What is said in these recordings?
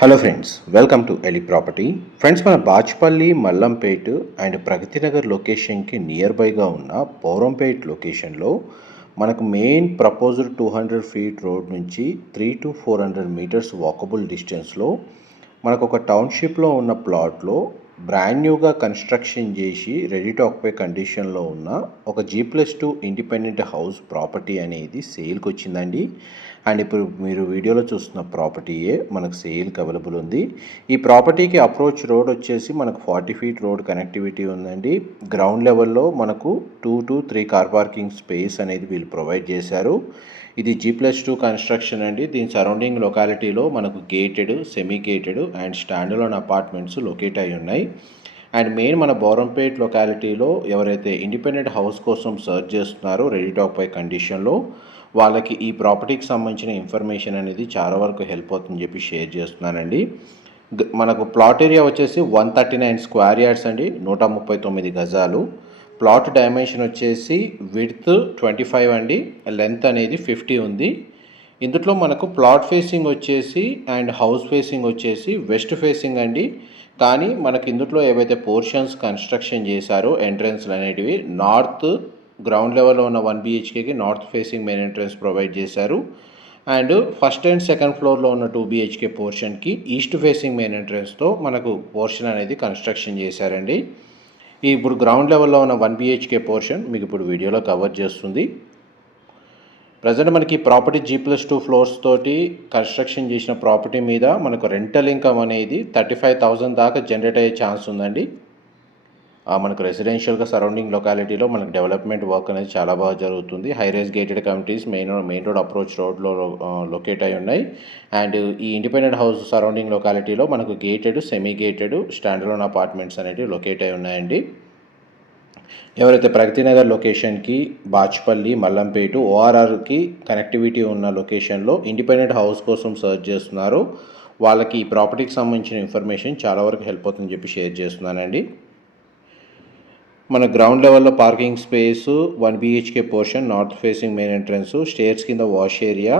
Hello friends, welcome to ఎలి property. Friends, మన Bachupally, Mallampet and Pragathi Nagar లొకేషన్కి నియర్ బైగా ఉన్న పౌరంపేట్ లొకేషన్లో మనకు మెయిన్ ప్రపోజ్డ్ 200 ఫీట్ రోడ్ నుంచి 300 to 400 మీటర్స్ వాకబుల్ డిస్టెన్స్లో మనకు ఒక టౌన్షిప్లో ఉన్న ప్లాట్లో బ్రాండ్ న్యూగా కన్స్ట్రక్షన్ చేసి రెడీ టు ఆక్యుపై కండిషన్లో ఉన్న ఒక G+2 ఇండిపెండెంట్ హౌస్ ప్రాపర్టీ అనేది సేల్కి వచ్చిందండి. అండ్ ఇప్పుడు మీరు వీడియోలో చూస్తున్న ప్రాపర్టీయే మనకు సేల్కి అవైలబుల్ ఉంది. ఈ ప్రాపర్టీకి అప్రోచ్ రోడ్ వచ్చేసి మనకు 40 ఫీట్ రోడ్ కనెక్టివిటీ ఉందండి. గ్రౌండ్ లెవెల్లో మనకు 2 to 3 కార్ పార్కింగ్ స్పేస్ అనేది వీళ్ళు ప్రొవైడ్ చేశారు. ఇది G+2 కన్స్ట్రక్షన్ అండి. దీని సరౌండింగ్ లొకాలిటీలో మనకు gated, semi gated and standalone apartments locate అయి ఉన్నాయి. అండ్ మెయిన్ మన బౌరంపేట్ లొకాలిటీలో ఎవరైతే ఇండిపెండెంట్ హౌస్ కోసం సర్చ్ చేస్తున్నారో రెడీ టు ఆక్యుపై కండిషన్లో వాళ్ళకి ఈ ప్రాపర్టీకి సంబంధించిన ఇన్ఫర్మేషన్ అనేది చాలా వరకు హెల్ప్ అవుతుందని చెప్పి షేర్ చేస్తున్నానండి. మనకు ప్లాట్ ఏరియా వచ్చేసి 139 స్క్వేర్ యార్డ్స్ అండి, 139 గజాలు. ప్లాట్ డైమెన్షన్ వచ్చేసి విడ్త్ 25 అండి, లెంత్ అనేది 50 ఉంది. ఇందులో మనకు ప్లాట్ ఫేసింగ్ వచ్చేసి అండ్ హౌస్ ఫేసింగ్ వచ్చేసి వెస్ట్ ఫేసింగ్ అండి. కానీ మనకి ఇందులో ఏవైతే పోర్షన్స్ కన్స్ట్రక్షన్ చేశారో ఎంట్రన్స్లు అనేటివి నార్త్ గ్రౌండ్ లెవెల్లో ఉన్న 1 BHKకి north facing main entrance provide చేశారు. అండ్ ఫస్ట్ అండ్ సెకండ్ ఫ్లోర్లో ఉన్న 2 BHK పోర్షన్కి ఈస్ట్ ఫేసింగ్ మెయిన్ ఎంట్రన్స్తో మనకు పోర్షన్ అనేది కన్స్ట్రక్షన్ చేశారండి. ఇప్పుడు గ్రౌండ్ లెవెల్లో ఉన్న 1 BHK పోర్షన్ మీకు ఇప్పుడు వీడియోలో కవర్ చేస్తుంది. ప్రజెంట్ మనకి ప్రాపర్టీ G+2 ఫ్లోర్స్ తోటి కన్స్ట్రక్షన్ చేసిన ప్రాపర్టీ మీద మనకు రెంటల్ ఇన్కమ్ అనేది 35,000 దాకా జనరేట్ అయ్యే ఛాన్స్ ఉందండి. మనకు రెసిడెన్షియల్గా సరౌండింగ్ లొకాలిటీలో మనకు డెవలప్మెంట్ వర్క్ అనేది చాలా బాగా జరుగుతుంది. High rise gated communities main road approach రోడ్లో లొకేట్ అయి ఉన్నాయి. అండ్ ఈ ఇండిపెండెంట్ హౌస్ సరౌండింగ్ లొకాలిటీలో మనకు gated, semi gated standalone apartments అనేవి లొకేట్ అయి ఉన్నాయండి. ఎవరైతే ప్రగతి నగర్ లొకేషన్కి, బాచ్పల్లి, మల్లంపేట, ORRకి కనెక్టివిటీ ఉన్న లొకేషన్లో ఇండిపెండెంట్ హౌస్ కోసం సర్చ్ చేస్తున్నారో వాళ్ళకి ఈ ప్రాపర్టీకి సంబంధించిన ఇన్ఫర్మేషన్ చాలా వరకు హెల్ప్ అవుతుందని చెప్పి షేర్ చేస్తున్నానండి. మన గ్రౌండ్ లెవెల్లో parking space, 1 BHK portion, north facing main entrance, stairs కింద వాష్ ఏరియా.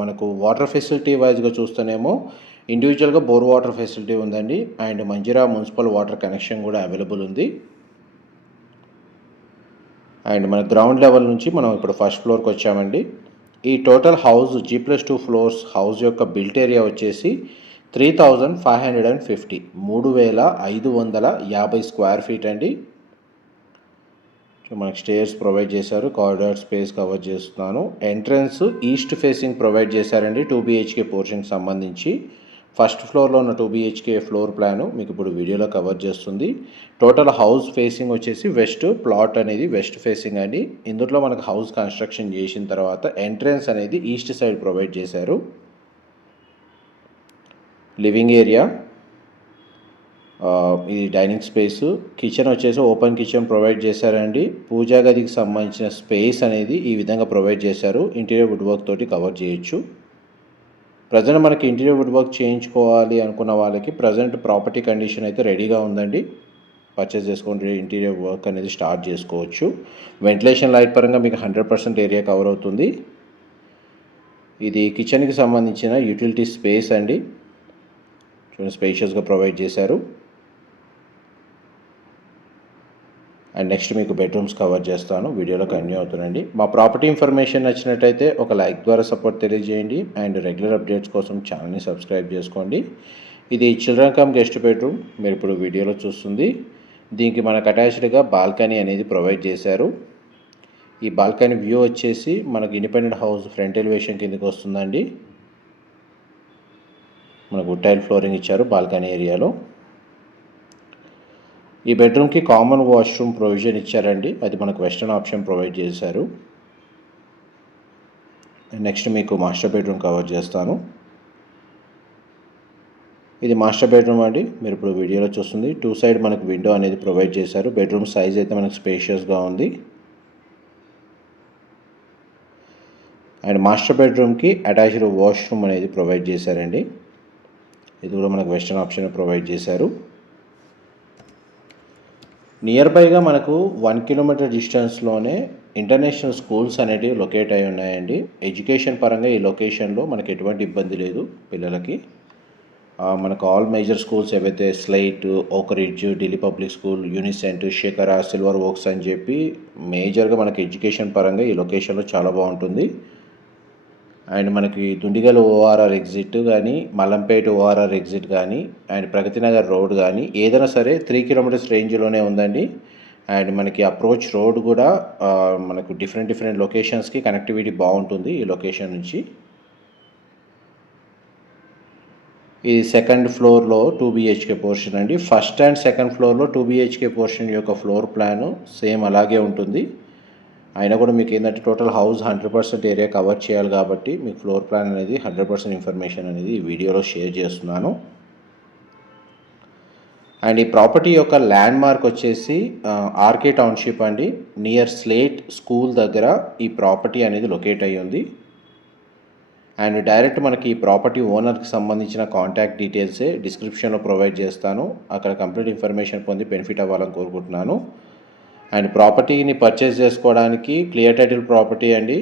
మనకు వాటర్ ఫెసిలిటీ వైజ్గా చూస్తేనేమో ఇండివిజువల్గా బోర్ వాటర్ ఫెసిలిటీ ఉందండి. And Manjeera municipal water connection కూడా అవైలబుల్ ఉంది. అండ్ మన గ్రౌండ్ లెవెల్ నుంచి మనం ఇప్పుడు ఫస్ట్ ఫ్లోర్కి వచ్చామండి. ఈ total house G+2 floors house యొక్క బిల్ట్ ఏరియా వచ్చేసి 3,550 3,550 స్క్వేర్ ఫీట్ అండి. సో మనకి స్టేర్స్ ప్రొవైడ్ చేశారు, కారిడార్ స్పేస్ కవర్ చేస్తున్నాను. ఎంట్రన్స్ ఈస్ట్ ఫేసింగ్ ప్రొవైడ్ చేశారండి 2 BHK పోర్షన్కి సంబంధించి. ఫస్ట్ ఫ్లోర్లో ఉన్న 2 BHK ఫ్లోర్ ప్లాను మీకు ఇప్పుడు వీడియోలో కవర్ చేస్తుంది. టోటల్ హౌస్ ఫేసింగ్ వచ్చేసి వెస్ట్, ప్లాట్ అనేది వెస్ట్ ఫేసింగ్ అండి. ఇందులో మనకు హౌస్ కన్స్ట్రక్షన్ చేసిన తర్వాత ఎంట్రన్స్ అనేది ఈస్ట్ సైడ్ ప్రొవైడ్ చేశారు. లివింగ్ ఏరియా, ఇది డైనింగ్ స్పేస్, కిచెన్ వచ్చేసి ఓపెన్ కిచెన్ ప్రొవైడ్ చేశారండి. పూజా గదికి సంబంధించిన స్పేస్ అనేది ఈ విధంగా ప్రొవైడ్ చేశారు. ఇంటీరియర్ వుడ్ వర్క్ తోటి కవర్ చేయొచ్చు. ప్రజెంట్ మనకి ఇంటీరియర్ వుడ్ వర్క్ చేయించుకోవాలి అనుకున్న వాళ్ళకి ప్రజెంట్ ప్రాపర్టీ కండిషన్ అయితే రెడీగా ఉందండి. పర్చేస్ చేసుకుంటే ఇంటీరియర్ వర్క్ అనేది స్టార్ట్ చేసుకోవచ్చు. వెంటిలేషన్ లైట్ పరంగా మీకు 100% ఏరియా కవర్ అవుతుంది. ఇది కిచెన్కి సంబంధించిన యూటిలిటీ స్పేస్ అండి. స్పేషియస్గా ప్రొవైడ్ చేశారు. అండ్ నెక్స్ట్ మీకు బెడ్రూమ్స్ కవర్ చేస్తాను, వీడియోలో కంటిన్యూ అవుతుందండి. మా ప్రాపర్టీ ఇన్ఫర్మేషన్ నచ్చినట్టయితే ఒక లైక్ ద్వారా సపోర్ట్ తెలియజేయండి. అండ్ రెగ్యులర్ అప్డేట్స్ కోసం ఛానల్ని సబ్స్క్రైబ్ చేసుకోండి. ఇది చిల్డ్రన్ కమ్ గెస్ట్ బెడ్రూమ్ మీరు ఇప్పుడు వీడియోలో చూస్తుంది. దీనికి మనకు అటాచ్డ్గా బాల్కనీ అనేది ప్రొవైడ్ చేశారు. ఈ బాల్కనీ వ్యూ వచ్చేసి మనకు ఇండిపెండెంట్ హౌస్ ఫ్రంట్ ఎలివేషన్ కిందకి వస్తుందండి. మనకు వుడ్ టైల్ ఫ్లోరింగ్ ఇచ్చారు బాల్కనీ ఏరియాలో. ఈ బెడ్రూమ్కి కామన్ వాష్రూమ్ ప్రొవిజన్ ఇచ్చారండి, అది మనకు వెస్టర్న్ ఆప్షన్ ప్రొవైడ్ చేశారు. నెక్స్ట్ మీకు మాస్టర్ బెడ్రూమ్ కవర్ చేస్తాను. ఇది మాస్టర్ బెడ్రూమ్ అండి, మీరు ఇప్పుడు వీడియోలో చూస్తుంది. 2 సైడ్ మనకు విండో అనేది ప్రొవైడ్ చేశారు. బెడ్రూమ్ సైజ్ అయితే మనకు స్పేషియస్గా ఉంది. అండ్ మాస్టర్ బెడ్రూమ్కి అటాచ్డ్ వాష్రూమ్ అనేది ప్రొవైడ్ చేశారండి. ఇది కూడా మనకు వెస్టర్న్ ఆప్షన్ ప్రొవైడ్ చేశారు. నియర్ బైగా మనకు 1 కిలోమీటర్ డిస్టెన్స్లోనే ఇంటర్నేషనల్ స్కూల్స్ అనేటివి లొకేట్ అయి ఉన్నాయండి. ఎడ్యుకేషన్ పరంగా ఈ లొకేషన్లో మనకు ఎటువంటి ఇబ్బంది లేదు పిల్లలకి. మనకు ఆల్ మేజర్ స్కూల్స్ ఏవైతే Slate, Oak Ridge, Delhi Public School, Unicent, శేఖర, సిల్వర్ ఓక్స్ అని చెప్పి మేజర్గా మనకి ఎడ్యుకేషన్ పరంగా ఈ లొకేషన్లో చాలా బాగుంటుంది. అండ్ మనకి దుండిగల్ ఓఆర్ఆర్ ఎగ్జిట్ కానీ, మల్లంపేట ఓఆర్ఆర్ ఎగ్జిట్ కానీ, అండ్ ప్రగతి నగర్ రోడ్ కానీ ఏదైనా సరే 3 కిలోమీటర్స్ రేంజ్లోనే ఉందండి. అండ్ మనకి అప్రోచ్ రోడ్ కూడా మనకు డిఫరెంట్ లొకేషన్స్కి కనెక్టివిటీ బాగుంటుంది ఈ లొకేషన్ నుంచి. ఇది సెకండ్ ఫ్లోర్లో 2 BHK పోర్షన్ అండి. ఫస్ట్ అండ్ సెకండ్ ఫ్లోర్లో 2 BHK పోర్షన్ యొక్క ఫ్లోర్ ప్లాను సేమ్ అలాగే ఉంటుంది. అయినా కూడా మీకు ఏంటంటే టోటల్ హౌస్ 100% ఏరియా కవర్ చేయాలి కాబట్టి మీకు ఫ్లోర్ ప్లాన్ అనేది 100% ఇన్ఫర్మేషన్ అనేది ఈ వీడియోలో షేర్ చేస్తున్నాను. అండ్ ఈ ప్రాపర్టీ యొక్క ల్యాండ్ మార్క్ వచ్చేసి ఆర్కే టౌన్షిప్ అండి. నియర్ స్లేట్ స్కూల్ దగ్గర ఈ ప్రాపర్టీ అనేది లొకేట్ అయ్యి ఉంది. అండ్ డైరెక్ట్ మనకి ఈ ప్రాపర్టీ ఓనర్కి సంబంధించిన కాంటాక్ట్ డీటెయిల్సే డిస్క్రిప్షన్లో ప్రొవైడ్ చేస్తాను. అక్కడ కంప్లీట్ ఇన్ఫర్మేషన్ పొంది బెనిఫిట్ అవ్వాలని కోరుకుంటున్నాను. అండ్ ప్రాపర్టీని పర్చేస్ చేసుకోవడానికి క్లియర్ టైటిల్ ప్రాపర్టీ అండి,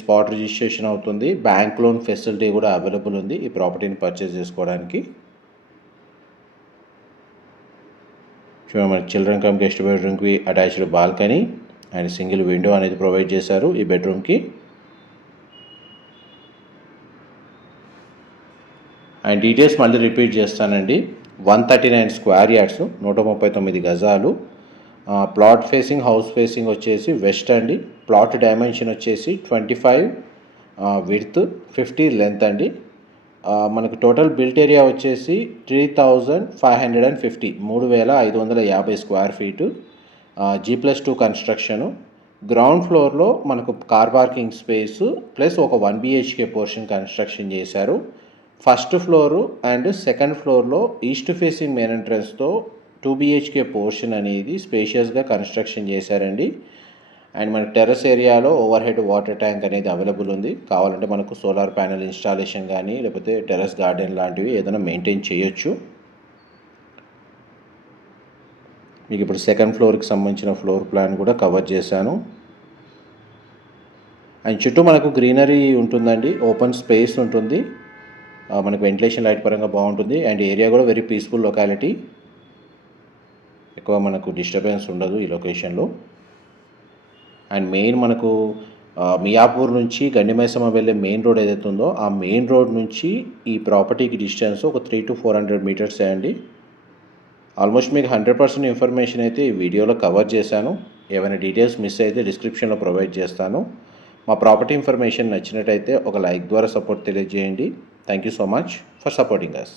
స్పాట్ రిజిస్ట్రేషన్ అవుతుంది. బ్యాంక్ లోన్ ఫెసిలిటీ కూడా అవైలబుల్ ఉంది ఈ ప్రాపర్టీని పర్చేస్ చేసుకోవడానికి. చూడండి, మనకి చిల్డ్రన్ కమ్ గెస్ట్ బెడ్రూమ్కి attached balcony and single window అనేది ప్రొవైడ్ చేశారు ఈ బెడ్రూమ్కి. అండ్ డీటెయిల్స్ మళ్ళీ రిపీట్ చేస్తానండి. 139 స్క్వేర్ యార్డ్స్, 139 గజాలు. ప్లాట్ ఫేసింగ్, హౌస్ ఫేసింగ్ వచ్చేసి వెస్ట్ అండి. ప్లాట్ డైమెన్షన్ వచ్చేసి 25 విడ్త్, 50 లెంత్ అండి. మనకు టోటల్ బిల్ట్ ఏరియా వచ్చేసి 3550, 3550 square feet. G+2 construction. Ground ఫ్లోర్లో మనకు కార్ పార్కింగ్ స్పేసు ప్లస్ ఒక 1 BHK పోర్షన్ కన్స్ట్రక్షన్ చేశారు. ఫస్ట్ ఫ్లోరు అండ్ సెకండ్ ఫ్లోర్లో ఈస్ట్ ఫేసింగ్ మెయిన్ ఎంట్రన్స్తో 2 BHK పోర్షన్ అనేది స్పేషియస్గా కన్స్ట్రక్షన్ చేశారండి. అండ్ మన టెర్రస్ ఏరియాలో ఓవర్ హెడ్ వాటర్ ట్యాంక్ అనేది అవైలబుల్ ఉంది. కావాలంటే మనకు సోలార్ ప్యానెల్ ఇన్స్టాలేషన్ కానీ లేకపోతే టెర్రస్ గార్డెన్ లాంటివి ఏదైనా మెయింటైన్ చేయొచ్చు. మీకు ఇప్పుడు సెకండ్ ఫ్లోర్కి సంబంధించిన ఫ్లోర్ ప్లాన్ కూడా కవర్ చేశాను. అండ్ చుట్టూ మనకు గ్రీనరీ ఉంటుందండి, ఓపెన్ స్పేస్ ఉంటుంది. మనకు వెంటిలేషన్ లైట్ పరంగా బాగుంటుంది. అండ్ ఏరియా కూడా వెరీ పీస్ఫుల్ లొకాలిటీ, ఎక్కువ మనకు డిస్టర్బెన్స్ ఉండదు ఈ లొకేషన్లో. అండ్ మెయిన్ మనకు మియాపూర్ నుంచి గండిమైసమ్మ వెళ్ళే మెయిన్ రోడ్ ఏదైతే ఉందో ఆ మెయిన్ రోడ్ నుంచి ఈ ప్రాపర్టీకి డిస్టెన్స్ ఒక 300 to 400 మీటర్స్ అండి. ఆల్మోస్ట్ మీకు 100% ఇన్ఫర్మేషన్ అయితే ఈ వీడియోలో కవర్ చేశాను. ఏమైనా డీటెయిల్స్ మిస్ అయితే డిస్క్రిప్షన్లో ప్రొవైడ్ చేస్తాను. మా ప్రాపర్టీ ఇన్ఫర్మేషన్ నచ్చినట్టయితే ఒక లైక్ ద్వారా సపోర్ట్ తెలియజేయండి. Thank you so much for supporting us.